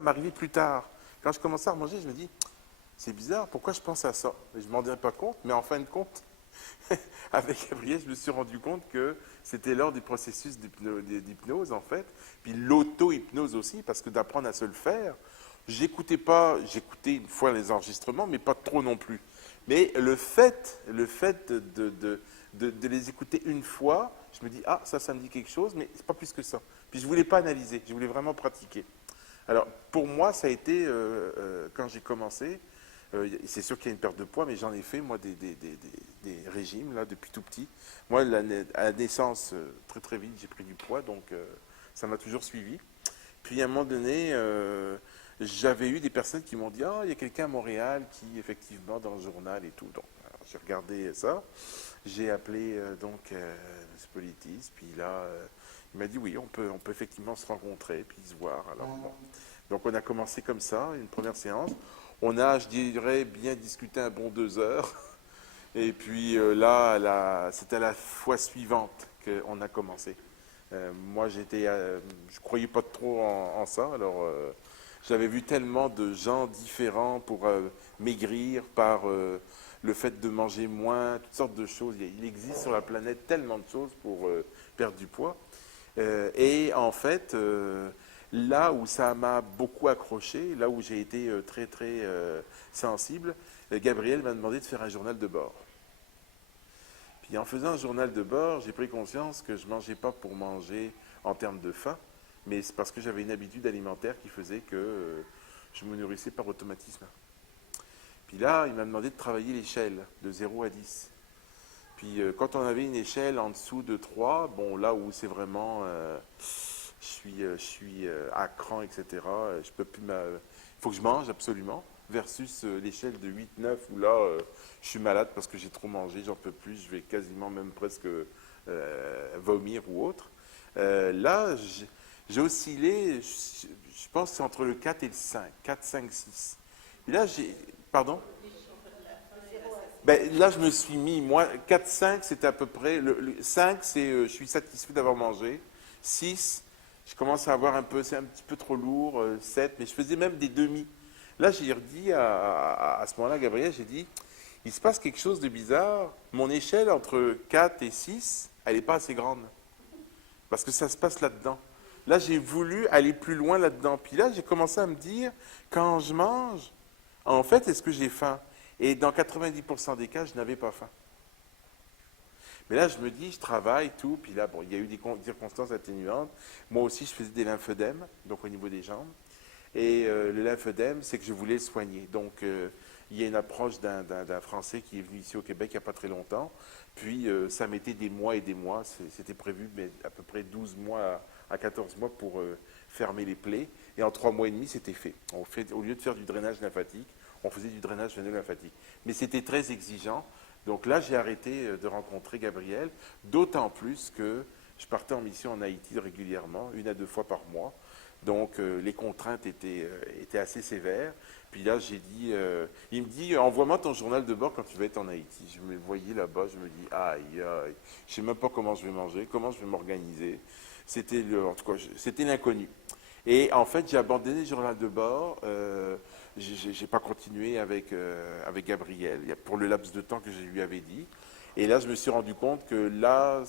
m'arrivait plus tard. Quand je commençais à manger, je me dis, c'est bizarre, pourquoi je pense à ça? Je ne m'en rendais pas compte, mais en fin de compte, avec Gabriel, je me suis rendu compte que c'était lors du processus d'hypnose, en fait, puis l'auto-hypnose aussi, parce que d'apprendre à se le faire, j'écoutais une fois les enregistrements, mais pas trop non plus. Mais le fait de les écouter une fois, je me dis, ah, ça me dit quelque chose, mais c'est pas plus que ça. Puis je voulais pas analyser, je voulais vraiment pratiquer. Alors, pour moi, ça a été, quand j'ai commencé, c'est sûr qu'il y a une perte de poids, mais j'en ai fait, moi, des régimes, là, depuis tout petit. Moi, à la naissance, très très vite, j'ai pris du poids, donc ça m'a toujours suivi. Puis, à un moment donné, j'avais eu des personnes qui m'ont dit, ah, il y a quelqu'un à Montréal qui, effectivement, dans le journal et tout. Donc, alors, j'ai regardé ça. J'ai appelé, M. Politis, puis là, il m'a dit, oui, on peut effectivement se rencontrer, puis se voir. Alors, bon. Donc on a commencé comme ça, une première séance. On a, je dirais, bien discuté un bon 2 heures. Et puis c'était à la fois suivante qu'on a commencé. Moi, je croyais pas trop en ça. Alors, j'avais vu tellement de gens différents pour maigrir par le fait de manger moins, toutes sortes de choses. Il existe sur la planète tellement de choses pour perdre du poids. Et en fait, là où ça m'a beaucoup accroché, là où j'ai été très très sensible, Gabriel m'a demandé de faire un journal de bord. Puis en faisant un journal de bord, j'ai pris conscience que je ne mangeais pas pour manger en termes de faim, mais c'est parce que j'avais une habitude alimentaire qui faisait que je me nourrissais par automatisme. Puis là, il m'a demandé de travailler l'échelle de 0 à 10. Puis quand on avait une échelle en dessous de 3, bon, là où c'est vraiment, je suis à cran, etc., je peux plus il faut que je mange absolument, versus l'échelle de 8, 9, où là, je suis malade parce que j'ai trop mangé, j'en peux plus, je vais quasiment même presque vomir ou autre. Là, j'ai oscillé, je pense que c'est entre le 4 et le 5, 4, 5, 6. Et là, pardon? Ben, là, je me suis mis, moi, 4-5, c'était à peu près, le 5, c'est je suis satisfait d'avoir mangé. 6, je commence à avoir un peu, c'est un petit peu trop lourd. 7, mais je faisais même des demi. Là, j'ai redit à ce moment-là, Gabriel, j'ai dit, il se passe quelque chose de bizarre. Mon échelle entre 4 et 6, elle n'est pas assez grande. Parce que ça se passe là-dedans. Là, j'ai voulu aller plus loin là-dedans. Puis là, j'ai commencé à me dire, quand je mange, en fait, est-ce que j'ai faim? Et dans 90% des cas, je n'avais pas faim. Mais là, je me dis, je travaille, tout, puis là, bon, il y a eu des circonstances atténuantes. Moi aussi, je faisais des lymphœdèmes, donc au niveau des jambes. Et le lymphœdème, c'est que je voulais le soigner. Donc, il y a une approche d'un Français qui est venu ici au Québec il n'y a pas très longtemps. Puis, ça mettait des mois et des mois. C'était prévu mais à peu près 12 mois à 14 mois pour fermer les plaies. Et en 3 mois et demi, c'était fait. Au lieu de faire du drainage lymphatique, on faisait du drainage veino-lymphatique. Mais c'était très exigeant. Donc là, j'ai arrêté de rencontrer Gabriel, d'autant plus que je partais en mission en Haïti régulièrement, 1 à 2 fois par mois. Donc les contraintes étaient assez sévères. Puis là, j'ai dit, il me dit, envoie-moi ton journal de bord quand tu vas être en Haïti. Je me voyais là-bas, je me dis, aïe, aïe, je ne sais même pas comment je vais manger, comment je vais m'organiser. En tout cas, c'était l'inconnu. Et en fait, j'ai abandonné le journal de bord. J'ai pas continué avec Gabriel pour le laps de temps que je lui avais dit. Et là, je me suis rendu compte que là,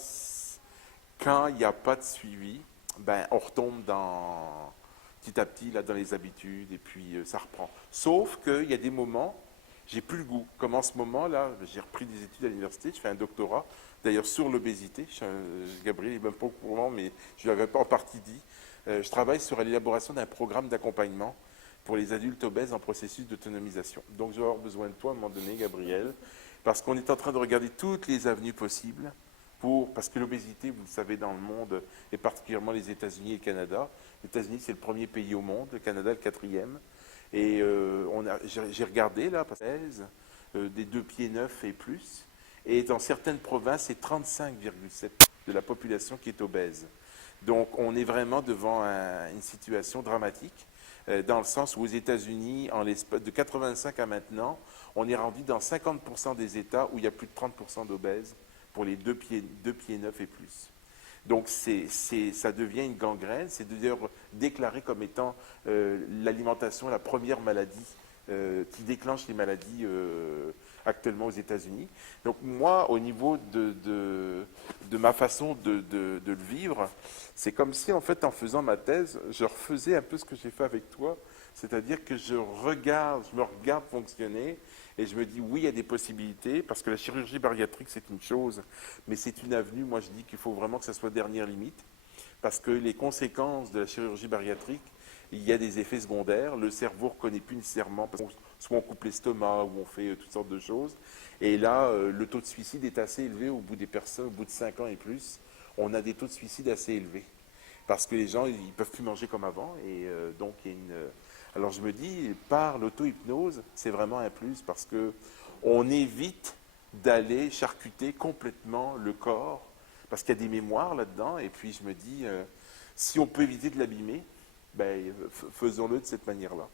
quand il n'y a pas de suivi, ben, on retombe petit à petit là, dans les habitudes et puis ça reprend. Sauf qu'il y a des moments, j'ai plus le goût. Comme en ce moment-là, j'ai repris des études à l'université, je fais un doctorat, d'ailleurs sur l'obésité. Gabriel n'est même pas au courant, mais je lui avais pas en partie dit. Je travaille sur l'élaboration d'un programme d'accompagnement pour les adultes obèses en processus d'autonomisation. Donc je vais avoir besoin de toi à un moment donné, Gabriel, parce qu'on est en train de regarder toutes les avenues possibles parce que l'obésité, vous le savez, dans le monde, et particulièrement les États-Unis et le Canada. Les États-Unis, c'est le premier pays au monde, le Canada, le quatrième. Et j'ai regardé, là, des 2 pieds 9 et plus. Et dans certaines provinces, c'est 35,7% de la population qui est obèse. Donc, on est vraiment devant une situation dramatique, dans le sens où aux États-Unis, de 85 à maintenant, on est rendu dans 50% des États où il y a plus de 30% d'obèses pour les 2 pieds 9 et plus. Donc ça devient une gangrène, c'est d'ailleurs déclaré comme étant l'alimentation la première maladie qui déclenche les maladies actuellement aux États-Unis. Donc moi, au niveau de ma façon de le vivre, c'est comme si en fait en faisant ma thèse, je refaisais un peu ce que j'ai fait avec toi, c'est-à-dire que je me regarde fonctionner et je me dis oui, il y a des possibilités, parce que la chirurgie bariatrique c'est une chose, mais c'est une avenue, moi je dis qu'il faut vraiment que ça soit dernière limite, parce que les conséquences de la chirurgie bariatrique, il y a des effets secondaires, le cerveau ne reconnaît plus nécessairement, parce que soit on coupe l'estomac, ou on fait toutes sortes de choses, et là, le taux de suicide est assez élevé au bout des personnes, au bout de 5 ans et plus, on a des taux de suicide assez élevés, parce que les gens, ils ne peuvent plus manger comme avant, et donc il y a une... Alors je me dis, par l'auto-hypnose, c'est vraiment un plus, parce que on évite d'aller charcuter complètement le corps, parce qu'il y a des mémoires là-dedans, et puis je me dis, si on peut éviter de l'abîmer, ben, faisons-le de cette manière-là.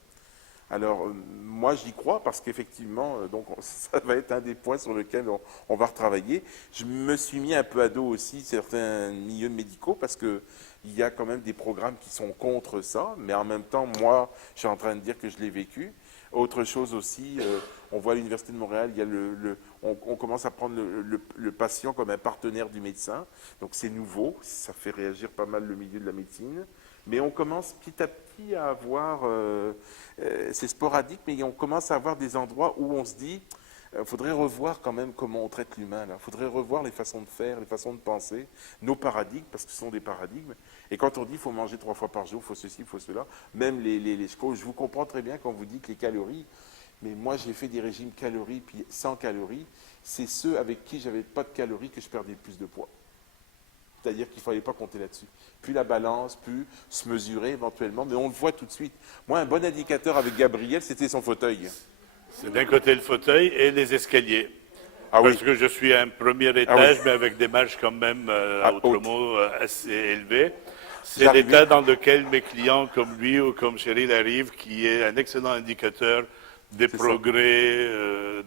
Alors, moi, j'y crois parce qu'effectivement, donc, ça va être un des points sur lesquels on va retravailler. Je me suis mis un peu à dos aussi certains milieux médicaux parce qu'il y a quand même des programmes qui sont contre ça, mais en même temps, moi, je suis en train de dire que je l'ai vécu. Autre chose aussi, on voit à l'Université de Montréal, il y a on commence à prendre le patient comme un partenaire du médecin. Donc, c'est nouveau, ça fait réagir pas mal le milieu de la médecine. Mais on commence petit à petit à avoir, c'est sporadique, mais on commence à avoir des endroits où on se dit, il faudrait revoir quand même comment on traite l'humain. Il faudrait revoir les façons de faire, les façons de penser, nos paradigmes, parce que ce sont des paradigmes. Et quand on dit qu'il faut manger 3 fois par jour, il faut ceci, il faut cela, même je vous comprends très bien quand vous dites les calories, mais moi j'ai fait des régimes calories puis sans calories, c'est ceux avec qui j'avais pas de calories que je perdais le plus de poids. C'est-à-dire qu'il ne fallait pas compter là-dessus. Puis la balance, puis se mesurer éventuellement, mais on le voit tout de suite. Moi, un bon indicateur avec Gabriel, c'était son fauteuil. C'est d'un côté le fauteuil et les escaliers. Ah Parce oui. que je suis à un premier étage, oui. mais avec des marches quand même, à Outremont, assez élevées. C'est J'arrivais. l'état dans lequel mes clients, comme lui ou comme Cheryl, arrivent, qui est un excellent indicateur des progrès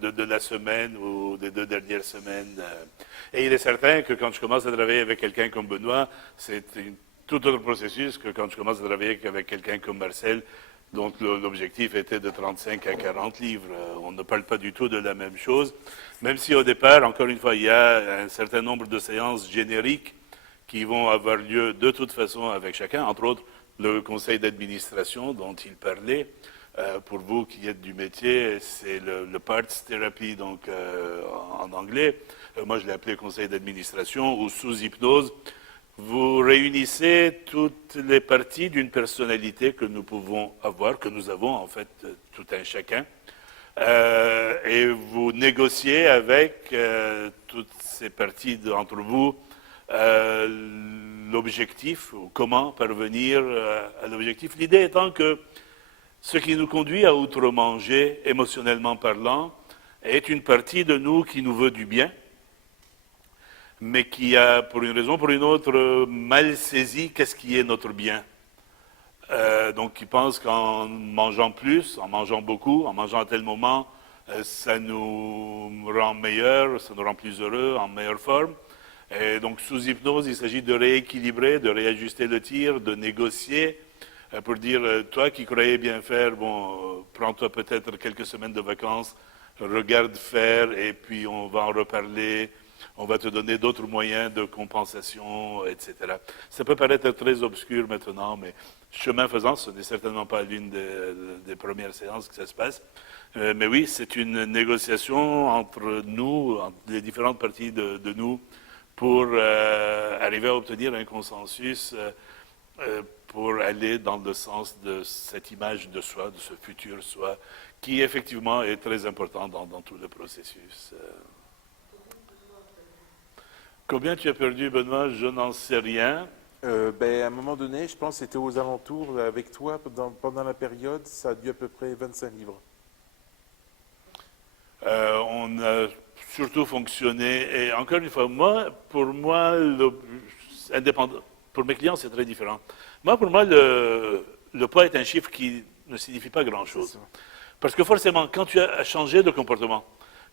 de la semaine ou des 2 dernières semaines. Et il est certain que quand je commence à travailler avec quelqu'un comme Benoît, c'est un tout autre processus que quand je commence à travailler avec quelqu'un comme Marcel, dont l'objectif était de 35 à 40 livres. On ne parle pas du tout de la même chose, même si au départ, encore une fois, il y a un certain nombre de séances génériques qui vont avoir lieu de toute façon avec chacun, entre autres le conseil d'administration dont il parlait. Pour vous qui êtes du métier, c'est le Parts Therapy, donc en anglais. Moi, je l'ai appelé conseil d'administration ou sous hypnose. Vous réunissez toutes les parties d'une personnalité que nous pouvons avoir, que nous avons en fait tout un chacun, et vous négociez avec toutes ces parties d'entre vous l'objectif, ou comment parvenir à l'objectif. L'idée étant que ce qui nous conduit à outre-manger, émotionnellement parlant, est une partie de nous qui nous veut du bien, mais qui a, pour une raison ou pour une autre, mal saisi qu'est-ce qui est notre bien. Donc, qui pense qu'en mangeant plus, en mangeant beaucoup, en mangeant à tel moment, ça nous rend meilleurs, ça nous rend plus heureux, en meilleure forme. Et donc, sous hypnose, il s'agit de rééquilibrer, de réajuster le tir, de négocier, pour dire, toi qui croyais bien faire, bon, prends-toi peut-être quelques semaines de vacances, regarde faire, et puis on va en reparler. On va te donner d'autres moyens de compensation, etc. Ça peut paraître très obscur maintenant, mais chemin faisant, ce n'est certainement pas l'une des premières séances que ça se passe. Mais oui, c'est une négociation entre nous, entre les différentes parties de nous, pour arriver à obtenir un consensus pour aller dans le sens de cette image de soi, de ce futur soi, qui effectivement est très important dans tout le processus. Combien tu as perdu, Benoît? Je n'en sais rien. À un moment donné, je pense que c'était aux alentours, avec toi, pendant la période, ça a dû à peu près 25 livres. On a surtout fonctionné, et encore une fois, pour moi, indépendant, pour mes clients, c'est très différent. Pour moi, le poids est un chiffre qui ne signifie pas grand-chose. Parce que forcément, quand tu as changé de comportement,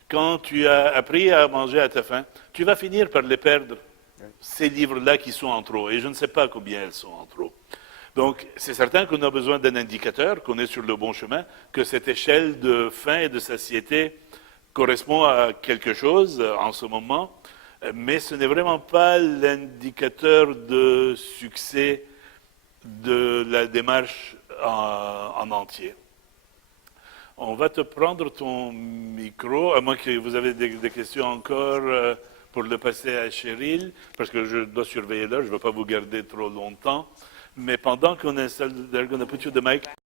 quand tu as appris à manger à ta faim, tu vas finir par les perdre ces livres-là qui sont en trop. Et je ne sais pas combien elles sont en trop. Donc, c'est certain qu'on a besoin d'un indicateur, qu'on est sur le bon chemin, que cette échelle de faim et de satiété correspond à quelque chose en ce moment, mais ce n'est vraiment pas l'indicateur de succès de la démarche en entier. On va te prendre ton micro, à moins que vous avez des questions encore pour le passer à Cheryl, parce que je dois surveiller l'heure, je ne veux pas vous garder trop longtemps. Mais pendant qu'on installe, they're going to put you the mic.